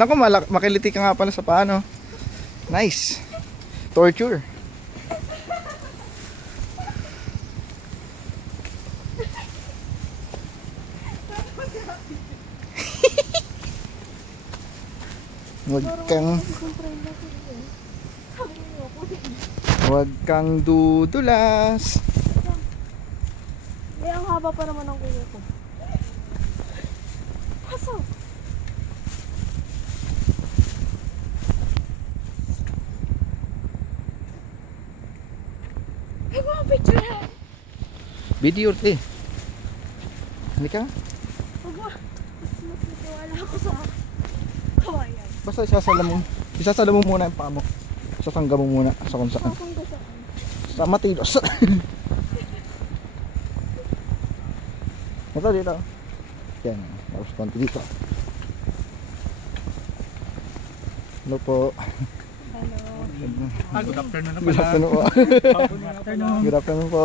Naku, makiliti ka nga pala sa paano. Nice. Torture. Huwag kang dudulas. Eh, ang haba pa naman ng kuya ko. Pasok. Ay, mga picture ha. Video te. Hindi ka? Huwag mo. Mas natiwala ako sa kawayan. Basta isasala mo muna yung paa mo. Isasangga mo muna sa kung saan. Kung gusto ko. Sa matilos. Ito dito. Yan. Tapos konti dito. Hello po. Hello. Good afternoon na Good pala. afternoon po. Good afternoon. Good afternoon po.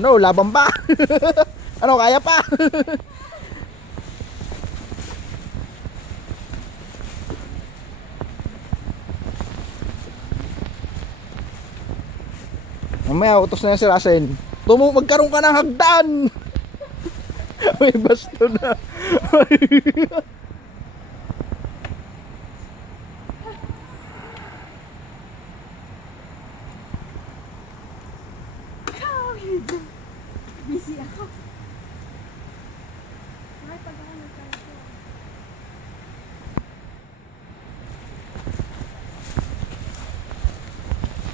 Ano, laban ba? Ano, kaya pa? Mamaya, utos na yan si Rasen. Magkaroon ka ng hagdan! May basto na. Busy ako.